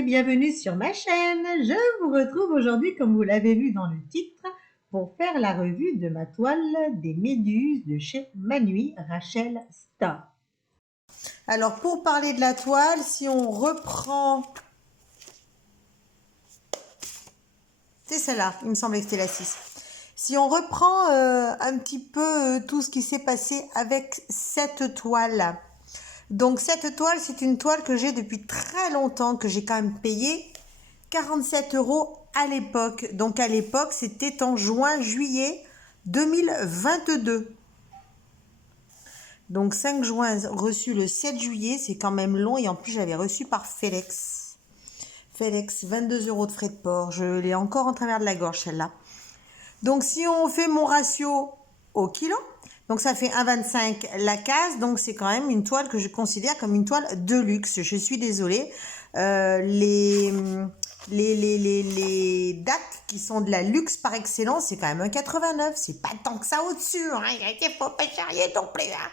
et bienvenue sur ma chaîne. Je vous retrouve aujourd'hui, comme vous l'avez vu dans le titre, pour faire la revue de ma toile des méduses de chez Manui Rachel Star. Alors pour parler de la toile, si on reprend... C'est celle-là, il me semblait que c'était la 6. Si on reprend un petit peu tout ce qui s'est passé avec cette toile. Donc cette toile, c'est une toile que j'ai depuis très longtemps, que j'ai quand même payé 47 € à l'époque. Donc à l'époque, c'était en juin-juillet 2022. Donc 5 juin, reçu le 7 juillet, c'est quand même long. Et en plus, j'avais reçu par FedEx. FedEx, 22 € de frais de port. Je l'ai encore en travers de la gorge, celle-là. Donc si on fait mon ratio au kilo, donc ça fait 1,25 la case. Donc c'est quand même une toile que je considère comme une toile de luxe. Je suis désolée. Les dates qui sont de la luxe par excellence, c'est quand même un 89. C'est pas tant que ça au-dessus. Hein. Il faut pas charrier non plus. Hein.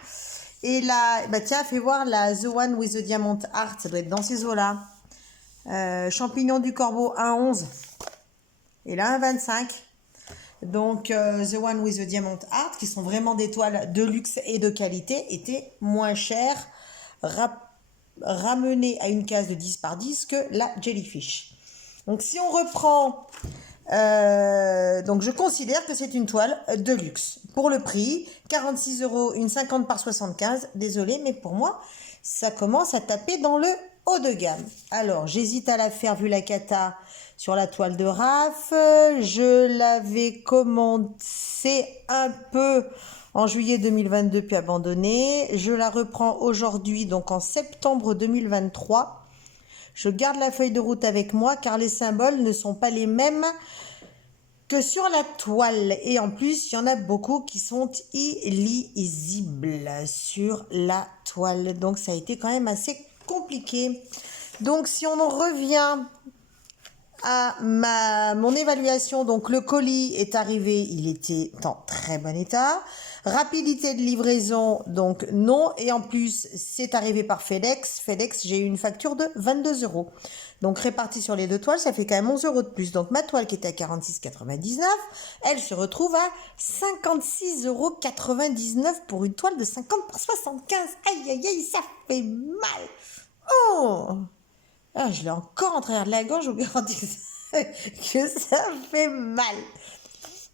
Et là, bah tiens, fais voir la The One with the Diamond Heart. Ça doit être dans ces eaux-là. Champignon du Corbeau 1,11. Et là, 1,25. Donc, The One with the Diamond Heart, qui sont vraiment des toiles de luxe et de qualité, étaient moins chères, ramenées à une case de 10 par 10 que la Jellyfish. Donc, si on reprend, donc je considère que c'est une toile de luxe. Pour le prix, 46 €, une 50 par 75. Désolé, mais pour moi, ça commence à taper dans le haut de gamme. Alors, j'hésite à la faire vu la cata sur la toile de Raph. Je l'avais commencé un peu en juillet 2022 puis abandonné. Je la reprends aujourd'hui, donc en septembre 2023. Je garde la feuille de route avec moi car les symboles ne sont pas les mêmes que sur la toile. Et en plus, il y en a beaucoup qui sont illisibles sur la toile. Donc, ça a été quand même assez compliqué. Donc, si on en revient à mon évaluation, donc le colis est arrivé, il était en très bon état. Rapidité de livraison, donc non. Et en plus, c'est arrivé par FedEx. FedEx, j'ai eu une facture de 22 €. Donc répartie sur les deux toiles, ça fait quand même 11 € de plus. Donc ma toile qui était à 46,99, elle se retrouve à 56,99 € pour une toile de 50 par 75. Aïe, aïe, aïe, ça fait mal. Oh! Ah, je l'ai encore en travers de la gorge, je vous garantis que ça fait mal.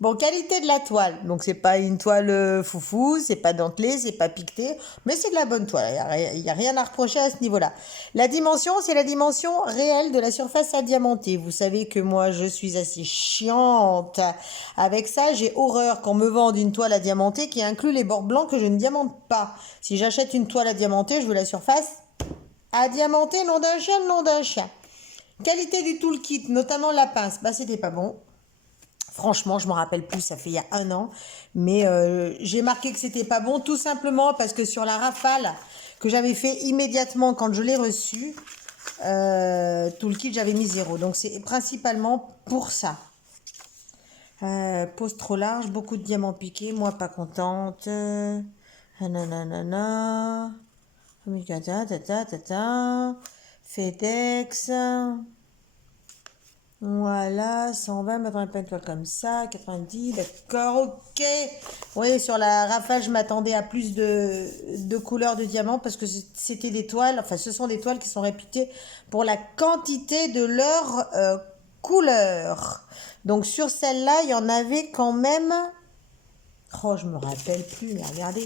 Bon, qualité de la toile. Donc, c'est pas une toile foufou, c'est pas dentelé, c'est pas piqueté, mais c'est de la bonne toile. Il n'y a rien à reprocher à ce niveau-là. La dimension, c'est la dimension réelle de la surface à diamanter. Vous savez que moi, je suis assez chiante avec ça. J'ai horreur qu'on me vende une toile à diamanter qui inclut les bords blancs que je ne diamante pas. Si j'achète une toile à diamanter, je veux la surface à diamanter, nom d'un chien, nom d'un chien. Qualité du toolkit, notamment la pince, bah c'était pas bon. Franchement, je me rappelle plus, ça fait il y a 1 an. Mais j'ai marqué que c'était pas bon, tout simplement parce que sur la rafale que j'avais fait immédiatement quand je l'ai reçu, toolkit, j'avais mis 0. Donc c'est principalement pour ça. Pose trop large, beaucoup de diamants piqués, moi pas contente. Nanana. FedEx. Voilà, 120, maintenant pas une toile comme ça, 90, d'accord, ok. Vous voyez, sur la rafale, je m'attendais à plus de couleurs de diamants parce que c'était des toiles, enfin, ce sont des toiles qui sont réputées pour la quantité de leur couleur. Donc, sur celle-là, il y en avait quand même... Oh, je me rappelle plus, mais regardez.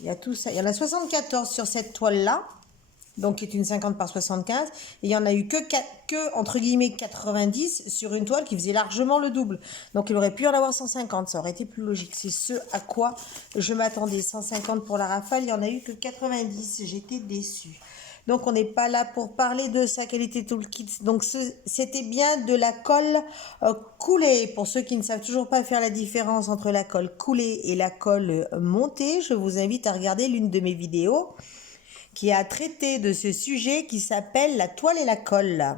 Il y a tout ça. Il y en a 74 sur cette toile-là, donc qui est une 50 par 75. Et il n'y en a eu que, entre guillemets, 90 sur une toile qui faisait largement le double. Donc il aurait pu en avoir 150, ça aurait été plus logique. C'est ce à quoi je m'attendais. 150 pour la rafale, il n'y en a eu que 90. J'étais déçue. Donc on n'est pas là pour parler de sa qualité toolkit. Donc c'était bien de la colle coulée. Pour ceux qui ne savent toujours pas faire la différence entre la colle coulée et la colle montée, je vous invite à regarder l'une de mes vidéos qui a traité de ce sujet qui s'appelle la toile et la colle.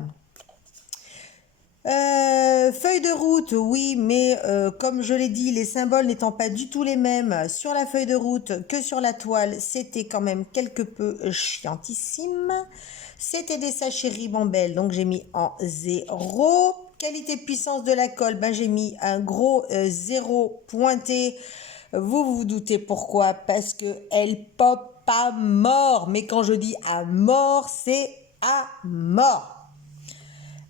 Feuille de route, oui, mais comme je l'ai dit, les symboles n'étant pas du tout les mêmes sur la feuille de route que sur la toile, c'était quand même quelque peu chiantissime. C'était des sachets Ribambelle, donc j'ai mis en 0. Qualité puissance de la colle, ben j'ai mis un gros 0 pointé. Vous vous doutez pourquoi? Parce que elle pop à mort. Mais quand je dis à mort, c'est à mort.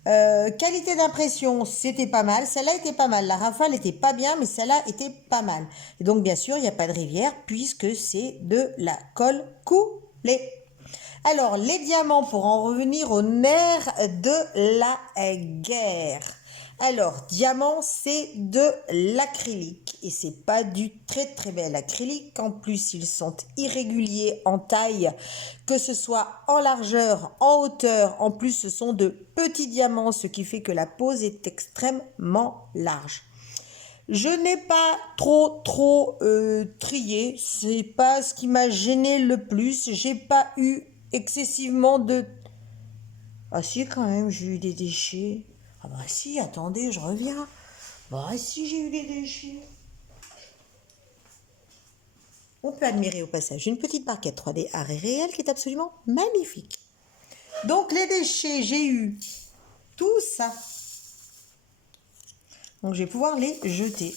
Qualité d'impression, c'était pas mal. Celle-là était pas mal. La rafale était pas bien, mais celle-là était pas mal. Et donc, bien sûr, il n'y a pas de rivière puisque c'est de la colle coulée. Alors, les diamants, pour en revenir au nerf de la guerre. Alors, diamant, c'est de l'acrylique. Et c'est pas du très très bel acrylique. En plus, ils sont irréguliers en taille, que ce soit en largeur, en hauteur. En plus, ce sont de petits diamants, ce qui fait que la pose est extrêmement large. Je n'ai pas trop trié. C'est pas ce qui m'a gêné le plus. J'ai pas eu excessivement de... Ah si, quand même, j'ai eu des déchets. Ah bah si, attendez, je reviens. Bah si, j'ai eu des déchets. On peut admirer au passage une petite barquette 3D art et réel qui est absolument magnifique. Donc les déchets, j'ai eu tout ça. Donc je vais pouvoir les jeter.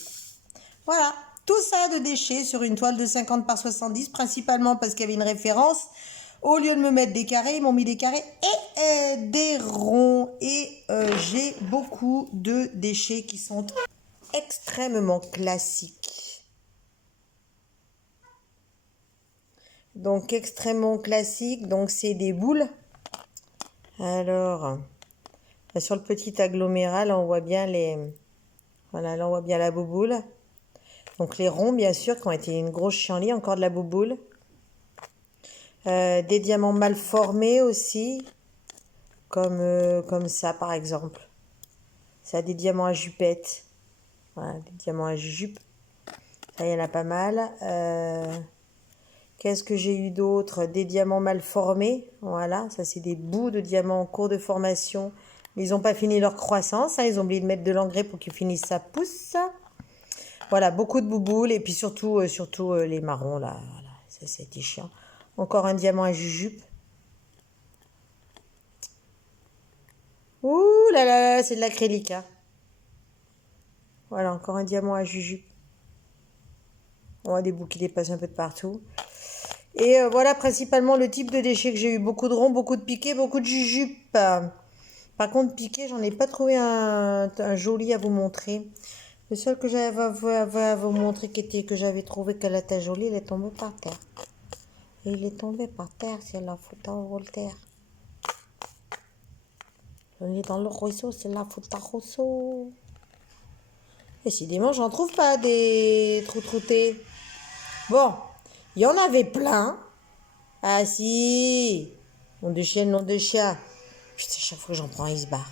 Voilà, tout ça de déchets sur une toile de 50 par 70, principalement parce qu'il y avait une référence. Au lieu de me mettre des carrés, ils m'ont mis des carrés et des ronds. Et j'ai beaucoup de déchets qui sont extrêmement classiques. Donc extrêmement classiques, donc c'est des boules. Alors, sur le petit agglomérat, là on voit bien les... Voilà, là on voit bien la bouboule. Donc les ronds, bien sûr, qui ont été une grosse chienlit, encore de la bouboule. Des diamants mal formés aussi, comme ça par exemple. Ça a des diamants à jupette. Voilà, des diamants à jupe. Ça, il y en a pas mal. Qu'est-ce que j'ai eu d'autre? Des diamants mal formés. Voilà, ça c'est des bouts de diamants en cours de formation. Mais ils n'ont pas fini leur croissance. Hein, ils ont oublié de mettre de l'engrais pour qu'ils finissent sa pousse. Voilà, beaucoup de bouboules. Et puis surtout les marrons là. Voilà, ça c'était chiant. Encore un diamant à jujube. Ouh là là là, c'est de l'acrylique. Hein. Voilà, encore un diamant à jujube. On a des bouts qui dépassent un peu de partout. Et voilà principalement le type de déchets que j'ai eu. Beaucoup de ronds, beaucoup de piquets, beaucoup de jujubes. Par contre, piqué, j'en ai pas trouvé un joli à vous montrer. Le seul que j'avais à vous montrer que j'avais trouvé qu'elle était jolie, il est tombé par terre. Et il est tombé par terre, c'est la faute à Voltaire. On est dans le ruisseau, c'est la faute à Rousseau. Décidément, j'en trouve pas des trous-troutés. Bon, il y en avait plein. Ah si, nom de chien, nom de chat. Putain, chaque fois que j'en prends, il se barre.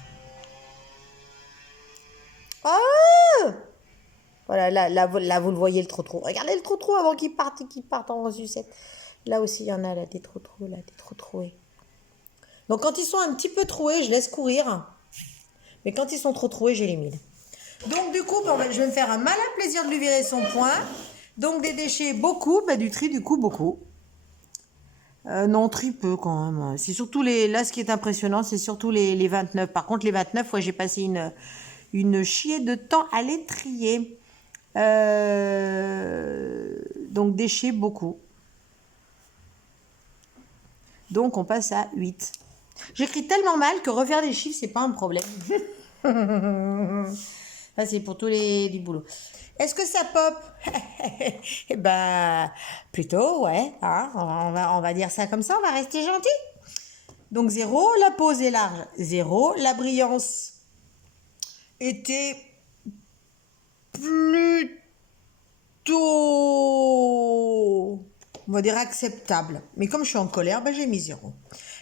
Ah! Voilà, là, vous le voyez, le trou-trou. Regardez le trou-trou avant qu'il parte en sucette. Là aussi, il y en a, là, des trous-trous, là, des trous-troués. Donc, quand ils sont un petit peu troués, je laisse courir. Mais quand ils sont trop troués, j'élimine. Donc, du coup, je vais me faire un malin plaisir de lui virer son point. Donc, des déchets, beaucoup. Du tri, du coup, beaucoup. Non, tri peu quand même. C'est surtout là, ce qui est impressionnant, c'est surtout les 29. Par contre, les 29, ouais, j'ai passé une chier de temps à les trier. Donc, déchets, beaucoup. Donc, on passe à 8. J'écris tellement mal que refaire des chiffres, c'est pas un problème. Ça, c'est pour tous du boulot. Est-ce que ça pop? Eh ben, plutôt, ouais. Hein, on va dire ça comme ça, on va rester gentil. Donc, 0, la pose est large. 0, la brillance était plutôt, on va dire, acceptable. Mais comme je suis en colère, j'ai mis 0.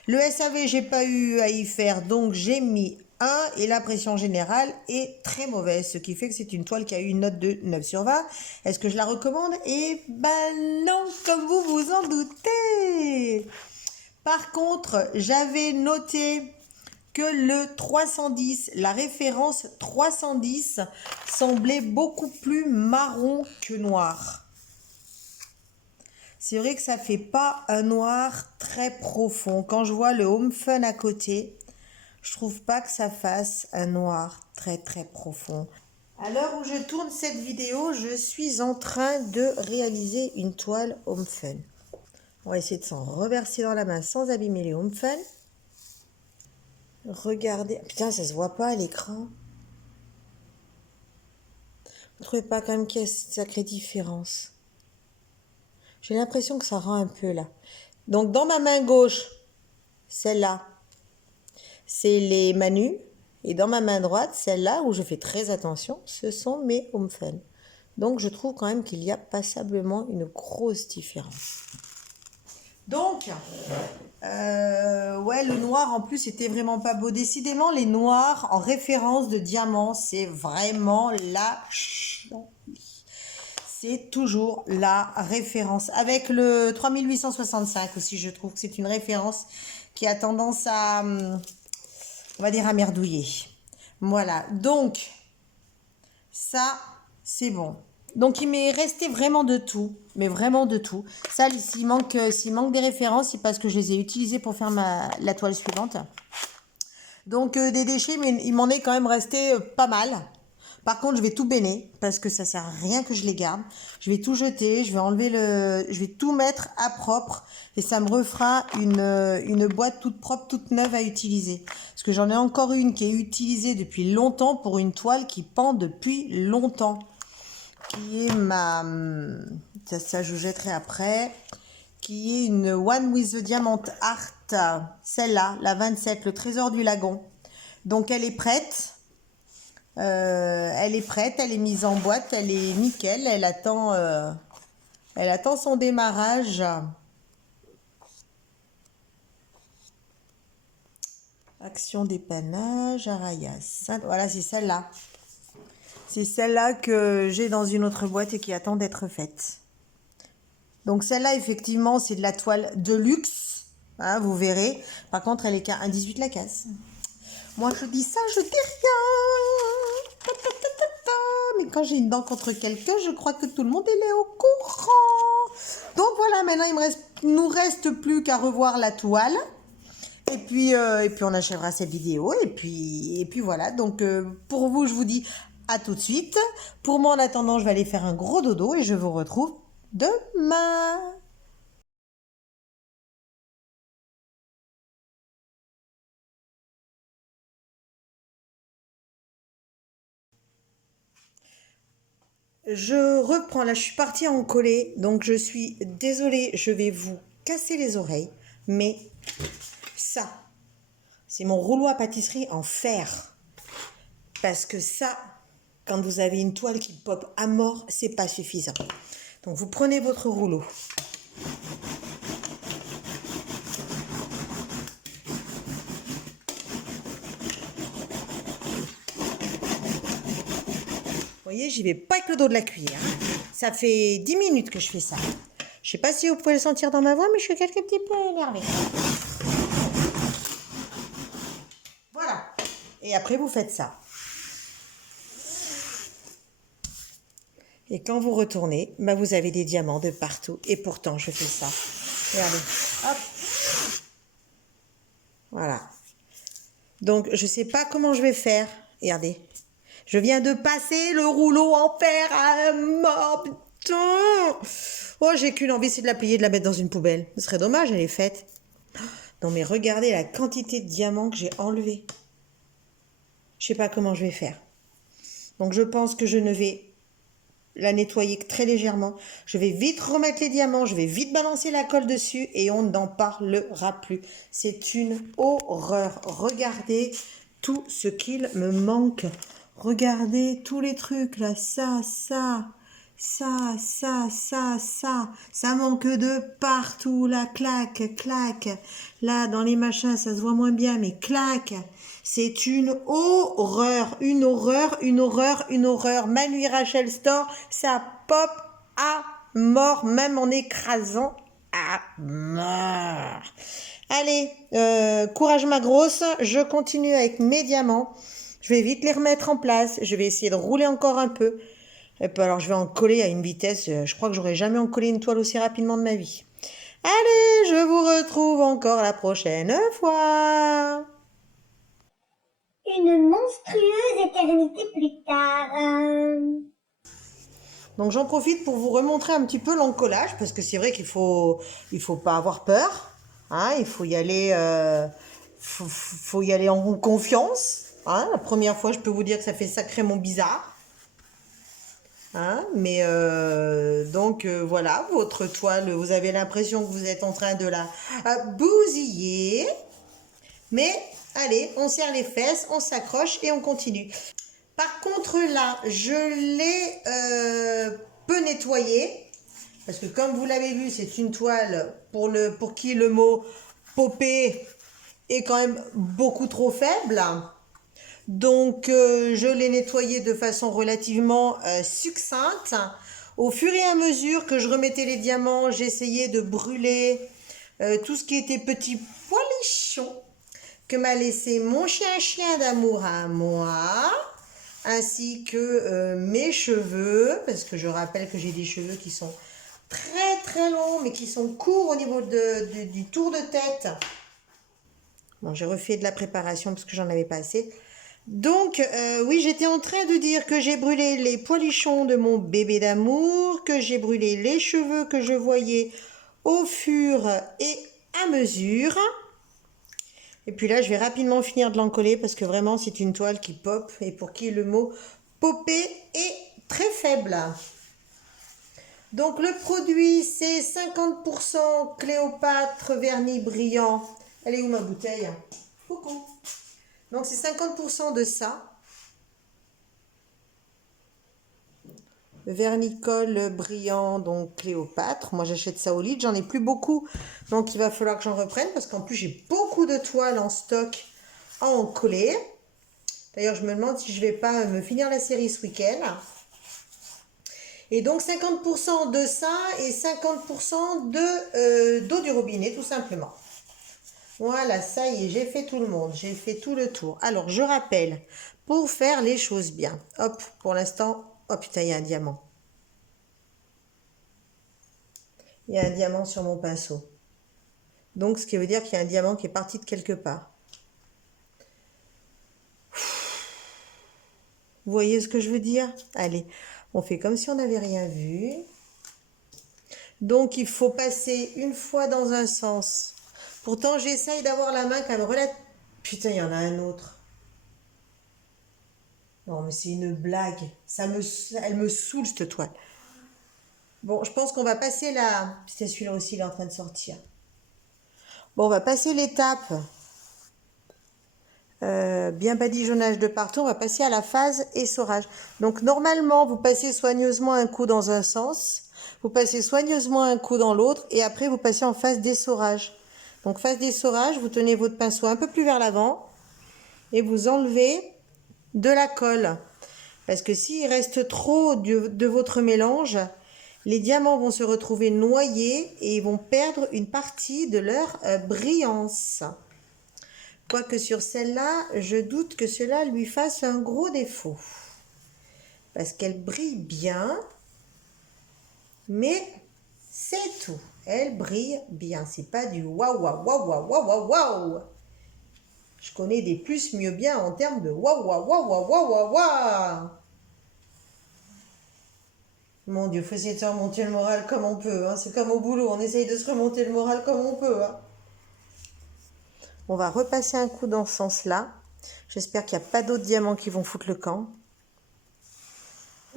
Le SAV, j'ai pas eu à y faire, donc j'ai mis 1 et la pression générale est très mauvaise, ce qui fait que c'est une toile qui a eu une note de 9 sur 20. Est-ce que je la recommande? Eh ben non, comme vous vous en doutez. Par contre, j'avais noté que le 310, la référence 310 semblait beaucoup plus marron que noir. C'est vrai que ça fait pas un noir très profond. Quand je vois le Home Fun à côté, je trouve pas que ça fasse un noir très très profond. À l'heure où je tourne cette vidéo, je suis en train de réaliser une toile Home Fun. On va essayer de s'en reverser dans la main sans abîmer les Home Fun. Regardez. Putain, ça se voit pas à l'écran. Vous trouvez pas quand même qu'il y a cette sacrée différence? J'ai l'impression que ça rend un peu là. Donc dans ma main gauche, celle-là, c'est les manus. Et dans ma main droite, celle-là où je fais très attention, ce sont mes Home Fun. Donc je trouve quand même qu'il y a passablement une grosse différence. Donc, ouais, le noir en plus était vraiment pas beau. Décidément, les noirs en référence de diamant, c'est vraiment la... C'est toujours la référence. Avec le 3865 aussi, je trouve que c'est une référence qui a tendance à, on va dire, à merdouiller. Voilà, donc, ça, c'est bon. Donc, il m'est resté vraiment de tout, mais vraiment de tout. Ça, s'il manque des références, c'est parce que je les ai utilisées pour faire la toile suivante. Donc, des déchets, mais il m'en est quand même resté pas mal. Par contre, je vais tout béner parce que ça sert à rien que je les garde. Je vais tout jeter, je vais enlever je vais tout mettre à propre et ça me refera une boîte toute propre, toute neuve à utiliser. Parce que j'en ai encore une qui est utilisée depuis longtemps pour une toile qui pend depuis longtemps. Qui est ça je jetterai après. Qui est une One with the Diamond Art. Celle-là, la 27, le trésor du lagon. Donc elle est prête. Elle est mise en boîte, elle est nickel, elle attend son démarrage. Action dépannage, Arayas. Voilà, c'est celle-là. C'est celle-là que j'ai dans une autre boîte et qui attend d'être faite. Donc celle-là, effectivement, c'est de la toile de luxe. Hein, vous verrez. Par contre, elle est qu'à 1,18 la casse. Moi, je dis ça, je dis rien. Mais quand j'ai une dent contre quelqu'un, je crois que tout le monde est au courant. Donc voilà, maintenant, il nous reste plus qu'à revoir la toile. Et puis on achèvera cette vidéo. Et puis voilà. Donc pour vous, je vous dis à tout de suite. Pour moi, en attendant, je vais aller faire un gros dodo et je vous retrouve demain. Je reprends, là je suis partie en coller, donc je suis désolée, je vais vous casser les oreilles, mais ça, c'est mon rouleau à pâtisserie en fer. Parce que ça, quand vous avez une toile qui pop à mort, c'est pas suffisant. Donc vous prenez votre rouleau. Vous voyez, j'y vais pas avec le dos de la cuillère. Ça fait 10 minutes que je fais ça. Je sais pas si vous pouvez le sentir dans ma voix, mais je suis quelque petit peu énervée. Voilà. Et après, vous faites ça. Et quand vous retournez, bah vous avez des diamants de partout. Et pourtant, je fais ça. Regardez. Hop. Voilà. Donc, je sais pas comment je vais faire. Regardez. Je viens de passer le rouleau en fer à mort. Putain. Oh, j'ai qu'une envie, c'est de la plier, de la mettre dans une poubelle. Ce serait dommage, elle est faite. Non, mais regardez la quantité de diamants que j'ai enlevés. Je sais pas comment je vais faire. Donc, je pense que je ne vais la nettoyer très légèrement. Je vais vite remettre les diamants, je vais vite balancer la colle dessus et on n'en parlera plus. C'est une horreur. Regardez tout ce qu'il me manque. Regardez tous les trucs là, ça. Ça manque de partout, là, clac. Là, dans les machins, ça se voit moins bien, mais clac. C'est une horreur. Manu Rachel Store, ça pop à mort, même en écrasant à mort. Allez, courage ma grosse, je continue avec mes diamants. Je vais vite les remettre en place. Je vais essayer de rouler encore un peu. Et puis alors je vais en coller à une vitesse, je crois que j'aurais jamais encollé une toile aussi rapidement de ma vie. Allez, je vous retrouve encore la prochaine fois. Une monstrueuse éternité plus tard. Donc j'en profite pour vous remontrer un petit peu l'encollage, parce que c'est vrai il faut pas avoir peur, hein, il faut y aller, faut y aller en confiance. Hein. La première fois, je peux vous dire que ça fait sacrément bizarre. Hein, mais voilà, votre toile, vous avez l'impression que vous êtes en train de la bousiller. Mais allez, on serre les fesses, on s'accroche et on continue. Par contre là, je l'ai peu nettoyé. Parce que comme vous l'avez vu, c'est une toile pour qui le mot popé est quand même beaucoup trop faible. Donc je l'ai nettoyé de façon relativement succincte. Au fur et à mesure que je remettais les diamants, j'essayais de brûler tout ce qui était petits poilichons que m'a laissé mon chien d'amour à moi, ainsi que mes cheveux, parce que je rappelle que j'ai des cheveux qui sont très très longs, mais qui sont courts au niveau du tour de tête. Bon, j'ai refait de la préparation parce que j'en avais pas assez. Donc, oui, j'étais en train de dire que j'ai brûlé les poilichons de mon bébé d'amour, que j'ai brûlé les cheveux que je voyais au fur et à mesure. Et puis là, je vais rapidement finir de l'encoller parce que vraiment, c'est une toile qui pop et pour qui le mot popper est très faible. Donc, le produit, c'est 50% Cléopâtre vernis brillant. Elle est où ma bouteille? Coucou. Donc, c'est 50% de ça. Vernicole brillant, donc Cléopâtre. Moi, j'achète ça au Lidl. J'en ai plus beaucoup. Donc, il va falloir que j'en reprenne parce qu'en plus, j'ai beaucoup de toiles en stock à en coller. D'ailleurs, je me demande si je vais pas me finir la série ce week-end. Et donc, 50% de ça et 50% d'eau du robinet, tout simplement. Voilà, ça y est, j'ai fait tout le monde. J'ai fait tout le tour. Alors, je rappelle, pour faire les choses bien. Hop, pour l'instant... Oh putain, il y a un diamant. Il y a un diamant sur mon pinceau. Donc, ce qui veut dire qu'il y a un diamant qui est parti de quelque part. Vous voyez ce que je veux dire? Allez, on fait comme si on n'avait rien vu. Donc, il faut passer une fois dans un sens. Pourtant, j'essaye d'avoir la main quand même relative. Putain, il y en a un autre. Non, mais c'est une blague. Elle me saoule, cette toile. Bon, je pense qu'on va passer la... Putain, celui-là aussi, il est en train de sortir. Bon, on va passer l'étape. Bien badigeonnage de partout, on va passer à la phase essorage. Donc normalement, vous passez soigneusement un coup dans un sens, vous passez soigneusement un coup dans l'autre, et après vous passez en phase d'essorage. Donc phase d'essorage, vous tenez votre pinceau un peu plus vers l'avant, et vous enlevez de la colle. Parce que s'il reste trop de votre mélange, les diamants vont se retrouver noyés, et ils vont perdre une partie de leur brillance. Quoique sur celle-là, je doute que cela lui fasse un gros défaut. Parce qu'elle brille bien, mais c'est tout. Elle brille bien. C'est pas du waouh, waouh, waouh, waouh, waouh, waouh. Je connais des plus mieux bien en termes de waouh, waouh, waouh, waouh, waouh, waouh, waouh. Mon Dieu, faut essayer de se remonter le moral comme on peut. Hein. C'est comme au boulot, on essaye de se remonter le moral comme on peut. Hein. On va repasser un coup dans ce sens-là. J'espère qu'il n'y a pas d'autres diamants qui vont foutre le camp.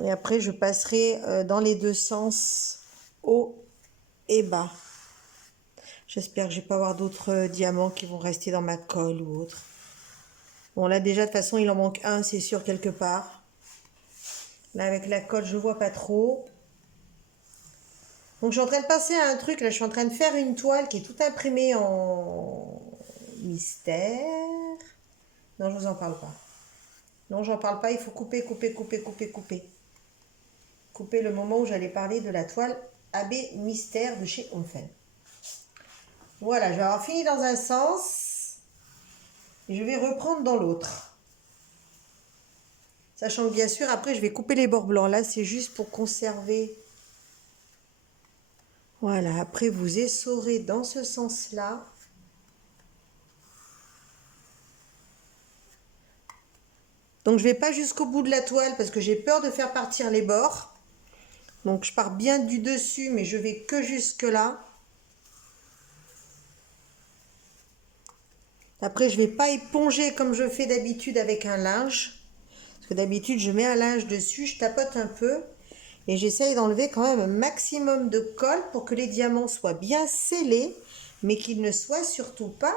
Et après, je passerai dans les deux sens, haut et bas. J'espère que je ne vais pas avoir d'autres diamants qui vont rester dans ma colle ou autre. Bon, là, déjà, de toute façon, il en manque un, c'est sûr, quelque part. Là, avec la colle, je ne vois pas trop. Donc, je suis en train de passer à un truc. Là, je suis en train de faire une toile qui est toute imprimée en mystère. Non, je ne vous en parle pas. Non, j'en parle pas. Il faut couper, couper, couper, couper, couper. Couper le moment où j'allais parler de la toile AB Mystère de chez Omfen. Voilà, je vais avoir fini dans un sens. Et je vais reprendre dans l'autre. Sachant que bien sûr, après, je vais couper les bords blancs. Là, c'est juste pour conserver. Voilà, après, vous essorez dans ce sens-là. Donc, je ne vais pas jusqu'au bout de la toile parce que j'ai peur de faire partir les bords. Donc, je pars bien du dessus, mais je vais que jusque-là. Après, je ne vais pas éponger comme je fais d'habitude avec un linge. Parce que d'habitude, je mets un linge dessus, je tapote un peu. Et j'essaye d'enlever quand même un maximum de colle pour que les diamants soient bien scellés, mais qu'ils ne soient surtout pas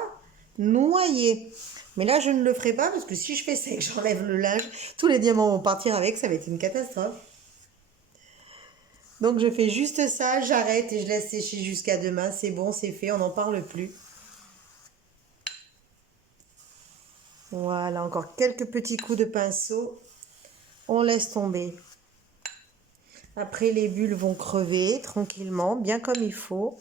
noyés. Mais là, je ne le ferai pas parce que si je fais ça et que j'enlève le linge, tous les diamants vont partir avec, ça va être une catastrophe. Donc je fais juste ça, j'arrête et je laisse sécher jusqu'à demain. C'est bon, c'est fait, on n'en parle plus. Voilà, encore quelques petits coups de pinceau. On laisse tomber. Après, les bulles vont crever tranquillement, bien comme il faut.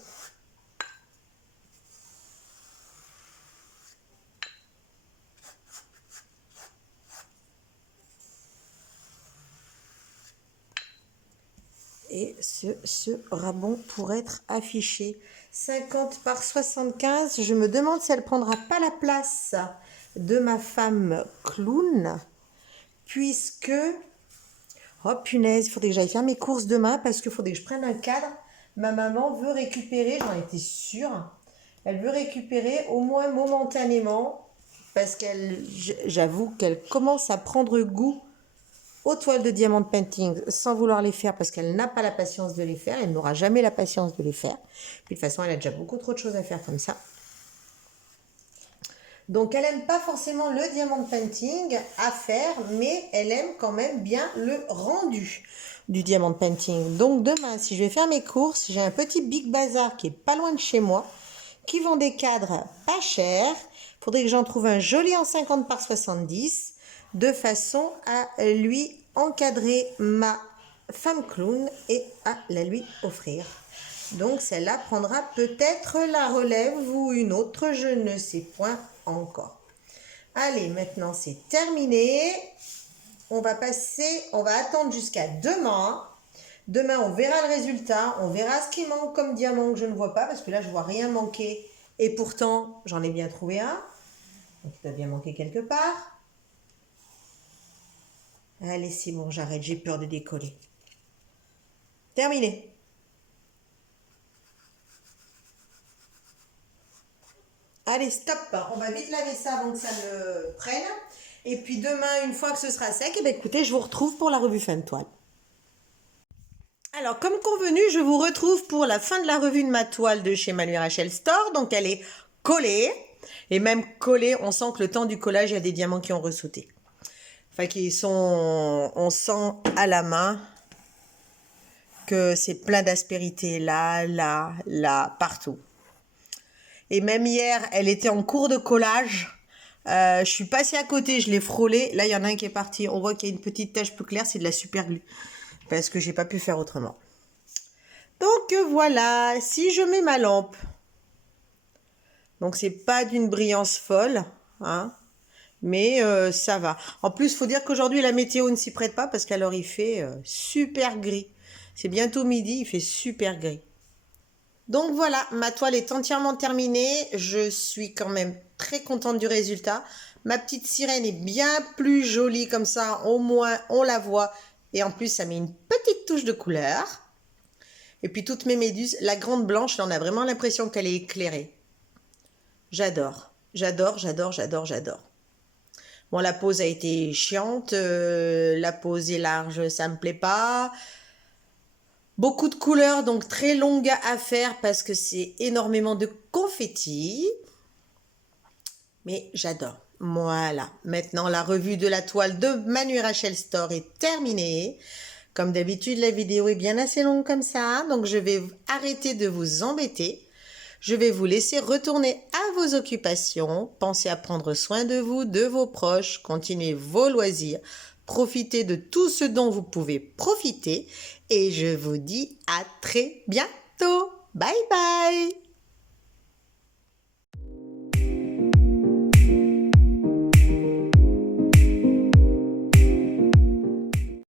Et ce sera bon pour être affiché. 50 par 75, je me demande si elle ne prendra pas la place de ma femme clown, puisque... Oh punaise, il faudrait que j'aille faire mes courses demain, parce qu'il faudrait que je prenne un cadre. Ma maman veut récupérer, j'en étais sûre, elle veut récupérer au moins momentanément, parce j'avoue qu'elle commence à prendre goût aux toiles de diamant painting sans vouloir les faire parce qu'elle n'a pas la patience de les faire. Elle n'aura jamais la patience de les faire. Puis de toute façon, elle a déjà beaucoup trop de choses à faire comme ça. Donc, elle n'aime pas forcément le diamant painting à faire, mais elle aime quand même bien le rendu du diamant painting. Donc, demain, si je vais faire mes courses, j'ai un petit Big Bazar qui est pas loin de chez moi, qui vend des cadres pas chers. Il faudrait que j'en trouve un joli en 50 par 70 de façon à lui encadrer ma femme clown et à la lui offrir. Donc celle-là prendra peut-être la relève ou une autre, je ne sais point encore. Allez, maintenant c'est terminé. On va attendre jusqu'à demain. Demain, on verra le résultat, on verra ce qui manque comme diamant que je ne vois pas, parce que là, je vois rien manquer. Et pourtant, j'en ai bien trouvé un. Donc, il doit bien manquer quelque part. Allez, c'est bon, j'arrête, j'ai peur de décoller. Terminé. Allez, stop. On va vite laver ça avant que ça me prenne. Et puis demain, une fois que ce sera sec, eh bien, écoutez, je vous retrouve pour la revue fin de toile. Alors, comme convenu, je vous retrouve pour la fin de la revue de ma toile de chez Manu Rachel Store. Donc, elle est collée. Et même collée, on sent que le temps du collage, il y a des diamants qui ont ressauté. Enfin, on sent à la main que c'est plein d'aspérité là, partout. Et même hier, elle était en cours de collage. Je suis passée à côté, je l'ai frôlé. Là, il y en a un qui est parti. On voit qu'il y a une petite tache plus claire, c'est de la super glue. Parce que j'ai pas pu faire autrement. Donc voilà, si je mets ma lampe. Donc c'est pas d'une brillance folle, hein. Mais ça va. En plus, il faut dire qu'aujourd'hui, la météo ne s'y prête pas parce qu'alors il fait super gris. C'est bientôt midi, il fait super gris. Donc voilà, ma toile est entièrement terminée. Je suis quand même très contente du résultat. Ma petite sirène est bien plus jolie comme ça. Au moins, on la voit. Et en plus, ça met une petite touche de couleur. Et puis toutes mes méduses, la grande blanche, là, on a vraiment l'impression qu'elle est éclairée. J'adore. J'adore, j'adore, j'adore, j'adore. Bon, la pose a été chiante, la pose est large, ça me plaît pas. Beaucoup de couleurs, donc très longue à faire parce que c'est énormément de confetti. Mais j'adore. Voilà, maintenant la revue de la toile de Manu Rachel Store est terminée. Comme d'habitude, la vidéo est bien assez longue comme ça, donc je vais arrêter de vous embêter. Je vais vous laisser retourner à vos occupations. Pensez à prendre soin de vous, de vos proches, continuez vos loisirs, profitez de tout ce dont vous pouvez profiter et je vous dis à très bientôt. Bye bye!